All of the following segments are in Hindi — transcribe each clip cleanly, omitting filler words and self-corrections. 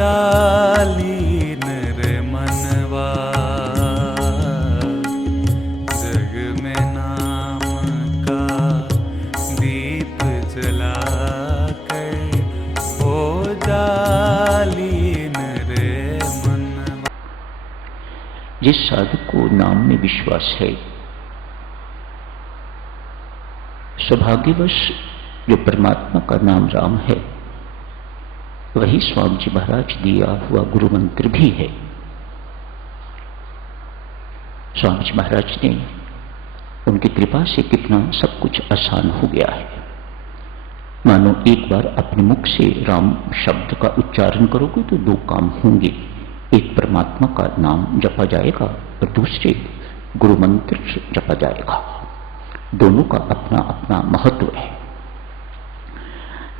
जाली नर मनवा, जग में नाम का दीप जला कर हो जाली नर मनवा। जिस साधक को नाम में विश्वास है, सौभाग्यवश जो परमात्मा का नाम राम है, वही स्वामी जी महाराज दिया हुआ गुरु मंत्र भी है। स्वामी जी महाराज ने उनकी कृपा से कितना सब कुछ आसान हो गया है। मानो एक बार अपने मुख से राम शब्द का उच्चारण करोगे तो दो काम होंगे, एक परमात्मा का नाम जपा जाएगा और दूसरे गुरु मंत्र जपा जाएगा। दोनों का अपना अपना महत्व है।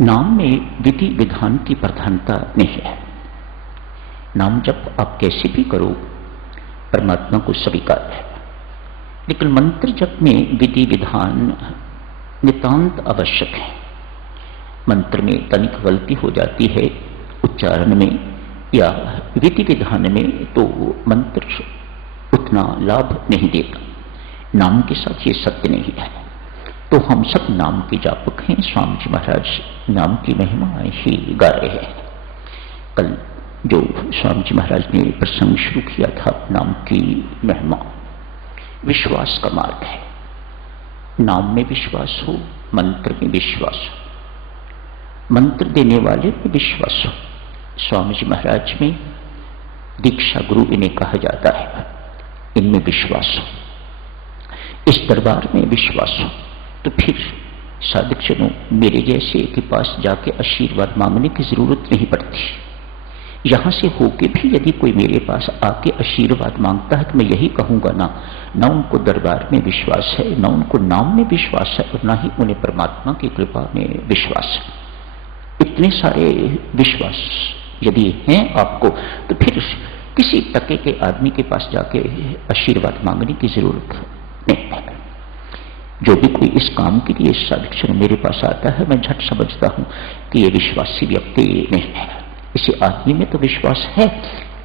नाम में विधि विधान की प्रधानता नहीं है। नाम जप आप कैसे भी करो, परमात्मा को स्वीकार है, लेकिन मंत्र जप में विधि विधान नितांत आवश्यक है। मंत्र में तनिक गलती हो जाती है उच्चारण में या विधि विधान में, तो मंत्र उतना लाभ नहीं देता। नाम के साथ ये सत्य नहीं है। तो हम सब नाम के जापक हैं। स्वामी जी महाराज नाम की महिमा ही गा रहे हैं। कल जो स्वामी जी महाराज ने प्रसंग शुरू किया था नाम की महिमा, विश्वास का मार्ग है। नाम में विश्वास हो, मंत्र में विश्वास हो, मंत्र देने वाले में विश्वास हो। स्वामी जी महाराज में दीक्षा गुरु इन्हें कहा जाता है, इनमें विश्वास हो, इस दरबार में विश्वास हो, तो फिर साधक जनों मेरे जैसे के पास जाके आशीर्वाद मांगने की जरूरत नहीं पड़ती। यहां से होके भी यदि कोई मेरे पास आके आशीर्वाद मांगता है तो मैं यही कहूंगा ना उनको दरबार में विश्वास है, ना उनको नाम में विश्वास है, और ना ही उन्हें परमात्मा की कृपा में विश्वास है। इतने सारे विश्वास यदि हैं आपको, तो फिर किसी टके के आदमी के पास जाके आशीर्वाद मांगने की जरूरत नहीं है। जो भी कोई इस काम के लिए साधक मेरे पास आता है, मैं झट समझता हूं कि यह विश्वासी व्यक्ति नहीं है। इसी आदमी में तो विश्वास है,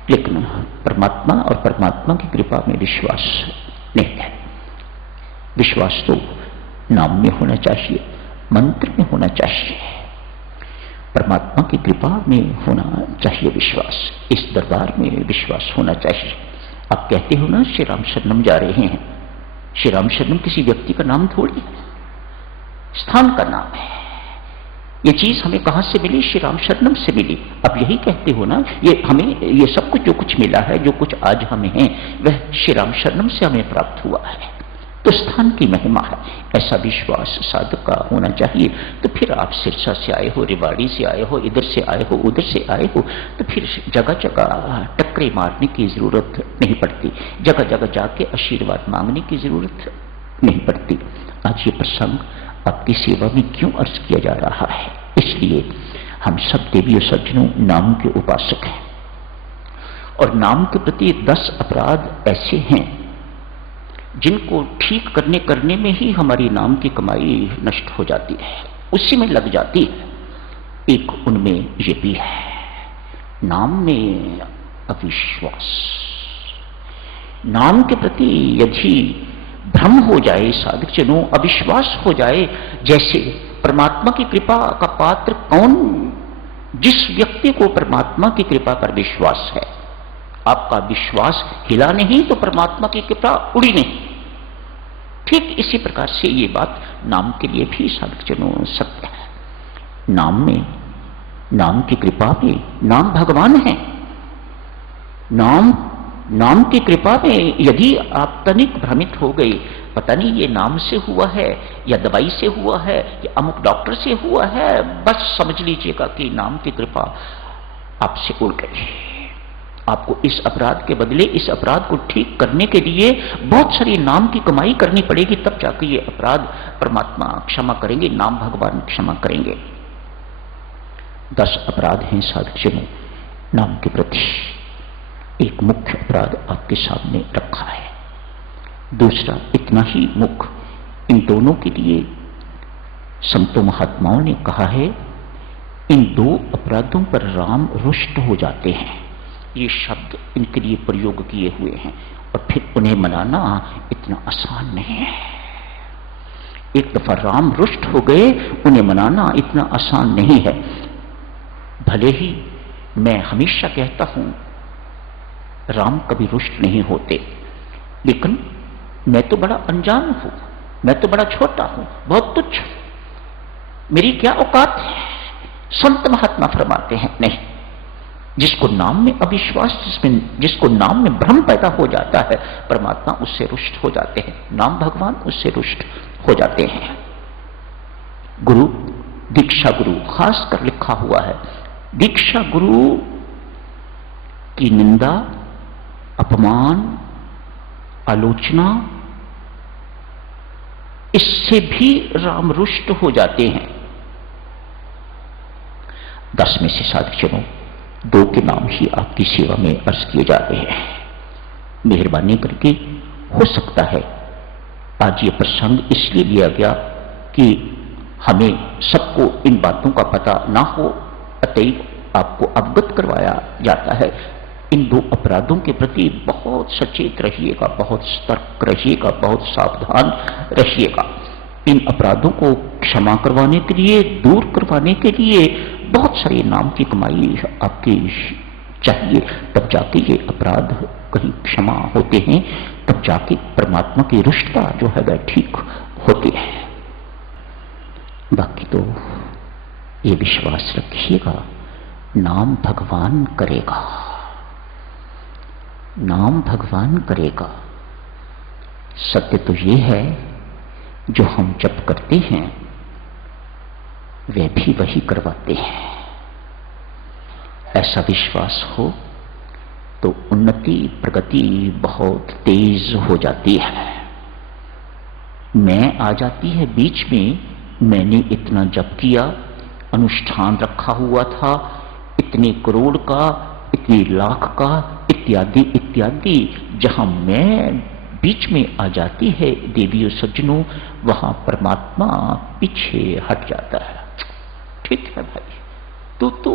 लेकिन परमात्मा और परमात्मा की कृपा में विश्वास नहीं है। विश्वास तो नाम में होना चाहिए, मंत्र में होना चाहिए, परमात्मा की कृपा में होना चाहिए विश्वास। इस दरबार में विश्वास होना चाहिए। आप कहते हो ना श्री राम शरणम जा रहे हैं, श्री राम शरणम किसी व्यक्ति का नाम थोड़ी है, स्थान का नाम है। ये चीज हमें कहां से मिली? श्री राम शरणम से मिली। अब यही कहते हो ना, ये हमें ये सब कुछ जो कुछ मिला है, जो कुछ आज हमें है, वह श्री राम शरणम से हमें प्राप्त हुआ है। तो स्थान की महिमा है, ऐसा विश्वास साधक का होना चाहिए। तो फिर आप सिरसा से आए हो, रेवाड़ी से आए हो, इधर से आए हो, उधर से आए हो, तो फिर जगह जगह टक्करे मारने की जरूरत नहीं पड़ती, जगह जगह जाके आशीर्वाद मांगने की जरूरत नहीं पड़ती। आज ये प्रसंग आपकी सेवा में क्यों अर्ज किया जा रहा है? इसलिए हम सब देवी सज्जनों नाम के उपासक हैं, और नाम के प्रति 10 अपराध ऐसे हैं जिनको ठीक करने में ही हमारी नाम की कमाई नष्ट हो जाती है, उसी में लग जाती है। एक उनमें ये भी है, नाम में अविश्वास। नाम के प्रति यदि भ्रम हो जाए साधक जनों, अविश्वास हो जाए, जैसे परमात्मा की कृपा का पात्र कौन? जिस व्यक्ति को परमात्मा की कृपा पर विश्वास है, आपका विश्वास हिला नहीं तो परमात्मा की कृपा उड़ी नहीं। ठीक इसी प्रकार से ये बात नाम के लिए भी साधक जनों सत्य है। नाम की कृपा में, नाम भगवान है। नाम की कृपा में यदि आप तनिक भ्रमित हो गए, पता नहीं ये नाम से हुआ है या दवाई से हुआ है या अमुक डॉक्टर से हुआ है, बस समझ लीजिएगा कि नाम की कृपा आपसे उड़ गई। आपको इस अपराध के बदले इस अपराध को ठीक करने के लिए बहुत सारी नाम की कमाई करनी पड़ेगी, तब जाकर ये अपराध परमात्मा क्षमा करेंगे, नाम भगवान क्षमा करेंगे। 10 अपराध हैं साधक जनों नाम के प्रति। एक मुख्य अपराध आपके सामने रखा है, दूसरा इतना ही मुख्य। इन दोनों के लिए संतों महात्माओं ने कहा है इन दो अपराधों पर राम रुष्ट हो जाते हैं। ये शब्द इनके लिए प्रयोग किए हुए हैं और फिर उन्हें मनाना इतना आसान नहीं है। एक दफा राम रुष्ट हो गए, उन्हें मनाना इतना आसान नहीं है। भले ही मैं हमेशा कहता हूं राम कभी रुष्ट नहीं होते, लेकिन मैं तो बड़ा अनजान हूं, मैं तो बड़ा छोटा हूं, बहुत तुच्छ, मेरी क्या औकात है। संत महात्मा फरमाते हैं नहीं, जिसको नाम में अविश्वास, जिसको नाम में भ्रम पैदा हो जाता है, परमात्मा उससे रुष्ट हो जाते हैं, नाम भगवान उससे रुष्ट हो जाते हैं। गुरु, दीक्षा गुरु खास कर लिखा हुआ है, दीक्षा गुरु की निंदा, अपमान, आलोचना, इससे भी राम रुष्ट हो जाते हैं। 10 में से साधुजनों, 2 के नाम ही आपकी सेवा में अर्ज किए जाते हैं। मेहरबानी करके, हो सकता है आज ये प्रसंग इसलिए लिया गया कि हमें सबको इन बातों का पता ना हो, अतएव आपको अवगत करवाया जाता है। इन 2 अपराधों के प्रति बहुत सचेत रहिएगा, बहुत सतर्क रहिएगा, बहुत सावधान रहिएगा। इन अपराधों को क्षमा करवाने के लिए, दूर करवाने के लिए बहुत सारे नाम की कमाई आपकी चाहिए, तब जाके ये अपराध कहीं क्षमा होते हैं, तब जाके परमात्मा की रुष्टता जो है वह ठीक होती है। बाकी तो ये विश्वास रखिएगा, नाम भगवान करेगा, नाम भगवान करेगा। सत्य तो ये है, जो हम जप करते हैं वे भी वही करवाते हैं। ऐसा विश्वास हो तो उन्नति, प्रगति बहुत तेज हो जाती है। मैं आ जाती है बीच में, मैंने इतना जप किया, अनुष्ठान रखा हुआ था, इतने करोड़ का, इतने लाख का, इत्यादि इत्यादि। जहां मैं बीच में आ जाती है देवियों सज्जनों, वहां परमात्मा पीछे हट जाता है। ठीक है भाई, तू तो